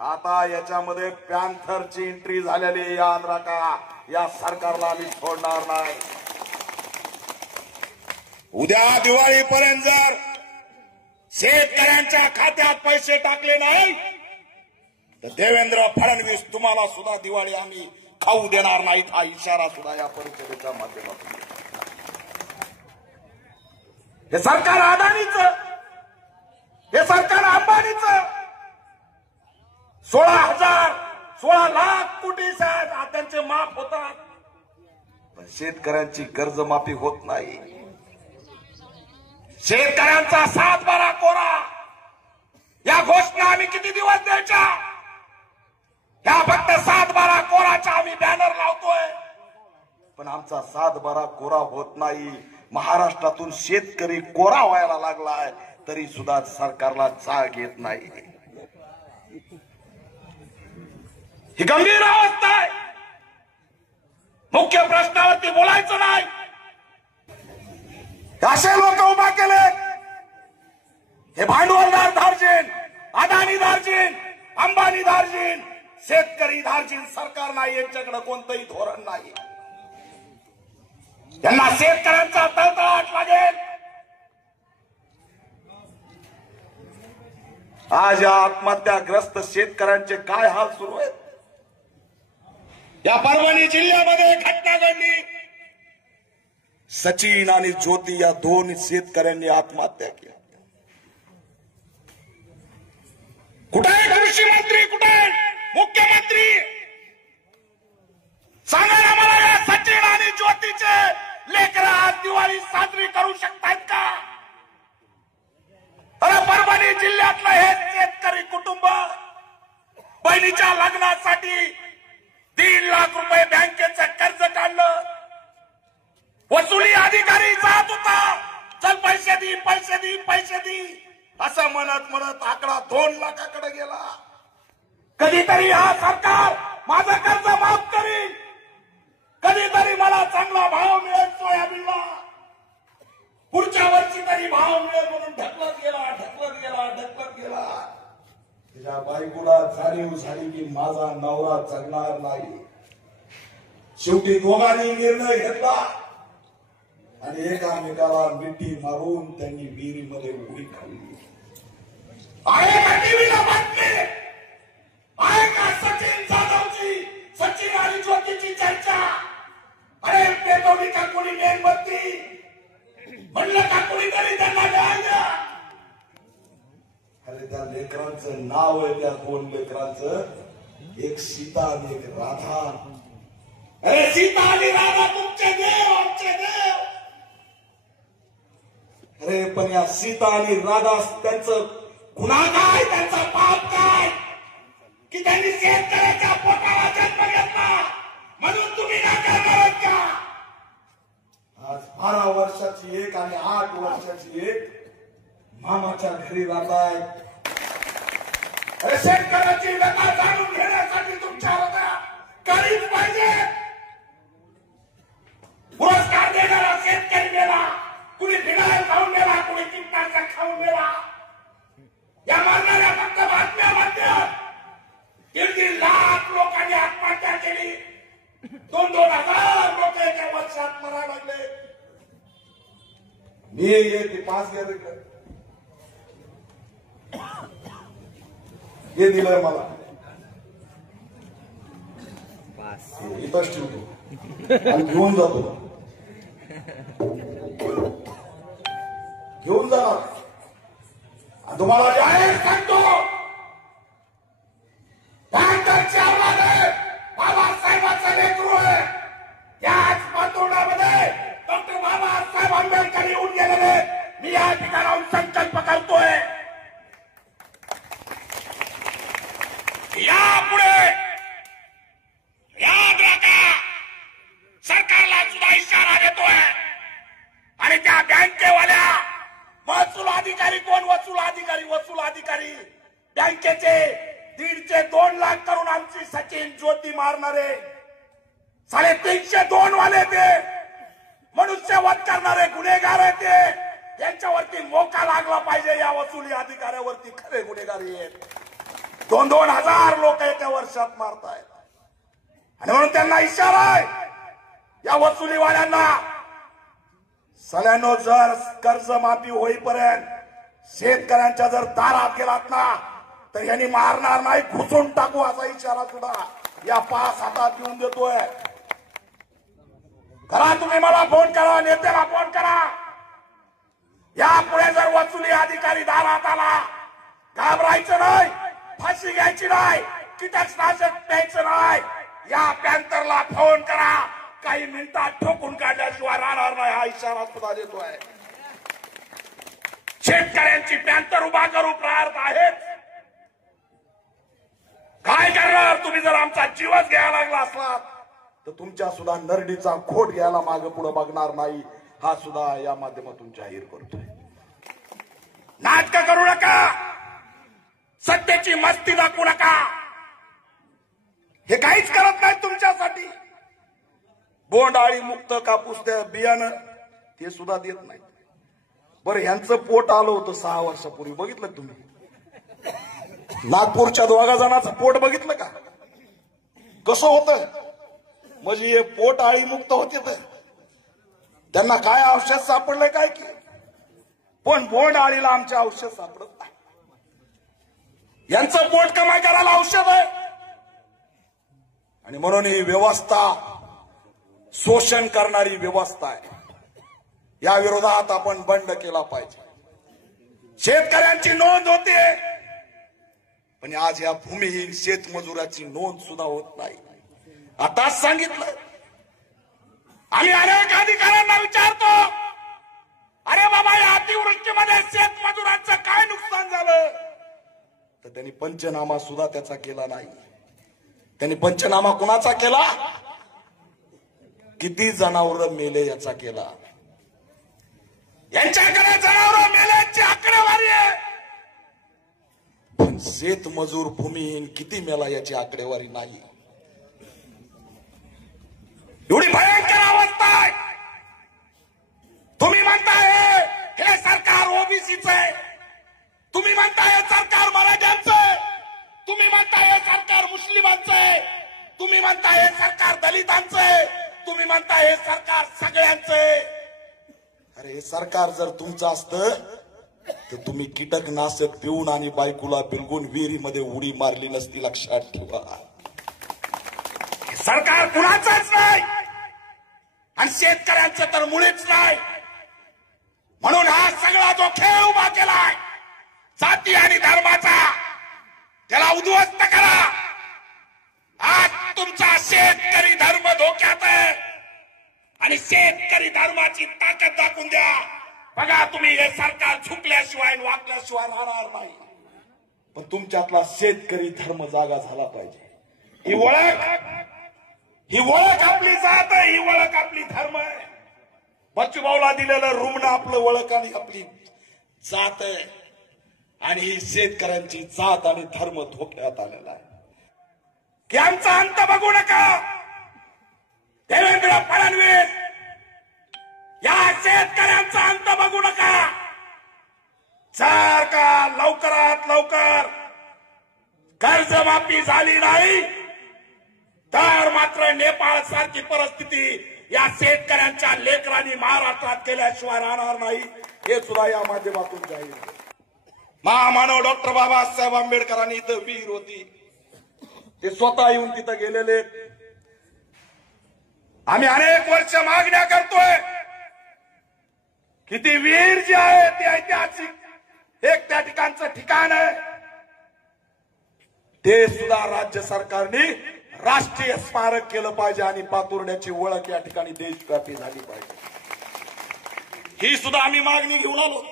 आता याच्यामध्ये पॅन्थरची एंट्री झालेली याद राखा. या सरकारला आम्ही सोडणार नाही. उद्या दिवाळीपर्यंत जर शेतकऱ्यांच्या खात्यात पैसे टाकले नाही तर देवेंद्र फडणवीस तुम्हाला सुद्धा दिवाळी आम्ही खाऊ देणार नाहीत. हा इशारा सुद्धा या परिषदेच्या माध्यमातून. हे सरकार अदानीचं, हे सरकार अंबानीचं 16 लाख कोटी त्यांचे माफ होतात, पण शेतकऱ्यांची कर्जमाफी होत नाही. शेतकऱ्यांचा 7-12 कोरा या घोषणा आम्ही किती दिवस द्यायच्या? या फक्त 7-12 कोराच्या आम्ही बॅनर लावतोय, पण आमचा 7-12 कोरा होत नाही. महाराष्ट्रातून शेतकरी कोरा व्हायला लागलाय तरी सुद्धा सरकारला जाग येत नाही. ही गंभीर अवस्था आहे. मुख्य प्रश्नावरती बोलायचं नाही. असे लोक उभा केले, हे भांडवलदार धार्जिन, अदानी धार्जिन, अंबानी धार्जिन, शेतकरी धार्जिन सरकार नाही. यांच्याकडे कोणतंही धोरण नाही. त्यांना शेतकऱ्यांचा तळतळाट लागेल. आज या आत्महत्याग्रस्त शेतकऱ्यांचे काय हाल सुरू आहेत. या परभणी जिल्ह्यामध्ये घटना घडली. सचिन आणि ज्योती या 2 शेतकऱ्यांनी आत्महत्या केली. कुठे कृषी मंत्री, कुठे मुख्यमंत्री? सांगा ना मला, या सचिन आणि ज्योतीचे लेकरं आज दिवाळी साजरी करू शकतात का? अरे परभणी जिल्ह्यातलं हे शेतकरी कुटुंब बहिणीच्या लग्नासाठी 3 लाख रुपये बँकेचं कर्ज काढलं. वसुली अधिकारी जात होता, चल पैसे दी, पैसे दी, पैसे दी असं म्हणत म्हणत आकडा 2 लाखाकडे गेला. कधीतरी हा सरकार माझं कर्ज माफ करील, कधीतरी मला चांगला भाव मिळेल सोयाबीनला, पुढच्या वर्षी तरी भाव मिळेल म्हणून ढकलत गेला. तिच्या बायकोला जाणीव झाली की माझा नवरा जगणार नाही. शेवटी दोघांनी निर्णय घेतला आणि एकामेकाला मिठी मारून त्यांनी विहिरीमध्ये उडी खाल्ली. आहे का टीव्हीला बातमी? आहे का सचिन जाधवची, सचिन आणि ज्योतीची चर्चा? अरे पेटवली का कोणी मेणबत्ती? म्हणलं का कोणीतरी त्यांना न्याय द्या? अरे त्या लेकरांचं नाव आहे, त्या 2 लेकरांचं, एक सीता आणि एक राधा. अरे सीता आणि राधा तुमचे देव, आमचे देव. अरे पण या सीता आणि राधा त्यांचं गुन्हा काय, त्यांचा पाप काय की त्यांनी शेतकऱ्याच्या पोटाला जन्म घेतला म्हणून तुम्ही नाकारणार का? आज 12 वर्षाची एक आणि 8 वर्षाची एक मामाच्या घरी राहतायत. अरे शेतकऱ्याची व्यथा जाणून घेण्यासाठी तुमच्या होत्या काहीच पाहिजे. पुरस्कार देणारा शेतकरी गेला, कुणी फिनाईल खाऊन गेला, कुणी कीटनाशक खाऊन गेला. या मारणाऱ्या फक्त बातम्या 1.5 लाख लोकांनी आत्महत्या केली. 2-2 हजार लोक एका वर्षात मरायला लागले. मी येते 5 गेले हे दिलंय मला, इथंच ठेवतो आणि घेऊन जातो. घेऊन जाणार तुम्हाला जाहीर सांगतो. बँकरची औलाद आहे, बाबासाहेबांचं लेकरू आहे. याच पातोड्यामध्ये डॉक्टर बाबासाहेब आंबेडकर येऊन गेलेले. मी या ठिकाणाहून संकल्प करतोय, यापुढे याद राखा, सरकारला सुद्धा इशारा देतोय. आणि त्या बँकेवाल्या महसूल अधिकारी कोण? वसूल अधिकारी बँकेचे 1.5 लाख करून आमची सचिन ज्योती मारणारे 302 वाले ते मनुष्यवध करणारे गुन्हेगार आहेत. ते यांच्यावरती मोका लागला पाहिजे. या वसुली अधिकाऱ्यावरती खरे गुन्हेगार आहेत. 2,000 लोक एका वर्षात मारतायत. आणि म्हणून त्यांना इशारा आहे या वसुलीवाल्यांना, सगळ्यांनो जर कर्जमाफी होईपर्यंत शेतकऱ्यांच्या जर दारात गेलात ना तर यांनी मारणार नाही, घुसून टाकू असा इशारा सुद्धा या 5 हातात देऊन देतोय. करा तुम्ही, मला फोन करा, नेत्याला फोन करा. यापुढे जर वसुली अधिकारी दारात आला, घाबरायचं नाही, फाशी घ्यायची नाही, कीटकनाशक द्यायचं नाही. या पॅन्थरला फोन करा, काही मिनिटात ठोकून काढल्याशिवाय राहणार नाही हा इशारा सुद्धा देतोय. शेतकऱ्यांची पॅन्थर उभा करू प्रयत्न आहेत. काय करणार तुम्ही जर आमचा जीवच घ्यायला लागला असलात तर तुमच्या सुद्धा नरडीचा खोट घ्यायला मागे पुढे बघणार नाही हा सुद्धा या माध्यमातून जाहीर करतोय. नाटक करू नका, सत्तेची मस्ती दाखवू नका. हे काहीच करत नाही तुमच्यासाठी. बोंडाळी मुक्त कापूस त्या बियाणं ते सुद्धा देत नाही. बरं, यांचं पोट आलं होतं 6 वर्षापूर्वी, बघितलं तुम्ही? नागपूरच्या 2 जणांचं पोट बघितलं का कसं होतं? म्हणजे हे पोट आळी मुक्त होते तर त्यांना काय औषध सापडलंय काय की, पण बोंड आळीला आमचे औषध सापडत नाही. यांचं पोट कमाई करायला औषध आहे. आणि म्हणून ही व्यवस्था शोषण करणारी व्यवस्था आहे. या विरोधात आपण बंड केला पाहिजे. शेतकऱ्यांची नोंद होते, पण आज या भूमिहीन शेतमजुराची नोंद सुद्धा होत नाही. आताच सांगितलं, आम्ही अनेक अधिकाऱ्यांना विचारतो, अरे बाबा या अतिवृष्टीमध्ये शेतमजुरांचं काय नुकसान झालं, तर त्यांनी पंचनामा सुद्धा त्याचा केला नाही. त्यांनी पंचनामा कुणाचा केला? किती जनावर मेले याचा केला. यांच्याकडे जनावर मेल्याची आकडेवारी आहे, पण शेतमजूर भूमिहीन किती मेला याची आकडेवारी नाही. एवढी भयंकर अवस्था आहे. तुम्ही म्हणताय हे सरकार ओबीसीचं आहे, तुम्ही म्हणताय सरकार मराठ्यांचं आहे, तुम्ही म्हणताय सरकार मुस्लिमांचं आहे, तुम्ही म्हणताय सरकार दलितांचं आहे, तुम्ही म्हणताय सरकार सगळ्यांचं आहे. अरे हे सरकार जर तुमचं असतं तर तुम्ही कीटकनाशक पिऊन आणि बायकोला बिलगून विहिरीमध्ये उडी मारली नसती, लक्षात ठेवा. सरकार कुणाचंच नाही आणि शेतकऱ्यांचं तर मुळीच नाही. म्हणून हा सगळा जो खेळ उभा केलाय जाती आणि धर्माचा, त्याला उद्ध्वस्त करा. आज तुमचा शेतकरी धर्म धोक्यात आहे आणि शेतकरी धर्माची ताकद दाखवून द्या. बघा तुम्ही, हे सरकार झुकल्याशिवाय वाकल्याशिवाय राहणार नाही. पण तुमच्यातला शेतकरी धर्म जागा झाला पाहिजे. ही ओळख आपली जात आहे, ही ओळख आपली धर्म आहे. बच्चूभाऊला दिलेलं रुग्ण आपलं ओळख आणि आपली जात आहे. आणि ही शेतकऱ्यांची जात आणि धर्म धोक्यात आलेला आहे. की आमचा अंत बघू नका. देवेंद्र फडणवीस, या शेतकऱ्यांचा अंत बघू नका. जर का लवकरात लवकर कर्जमाफी झाली नाही तर मात्र नेपाळ सारखी परिस्थिती या शेतकऱ्यांच्या लेकरांनी महाराष्ट्रात केल्याशिवाय राहणार नाही, हे सुद्धा या माध्यमातून जाहीर. महामानव डॉक्टर बाबासाहेब आंबेडकरांनी इथं विहीर होती, ते स्वतः येऊन तिथं गेलेले. आम्ही अनेक वर्ष मागण्या करतोय की ती विहीर जी आहे ती ऐतिहासिक एक त्या ठिकाणचं ठिकाण आहे, ते सुद्धा राज्य सरकारने राष्ट्रीय स्मारक केलं पाहिजे आणि पातुर्ड्याची ओळख या ठिकाणी देशव्यापी झाली पाहिजे. ही सुद्धा आम्ही मागणी घेऊन आलो.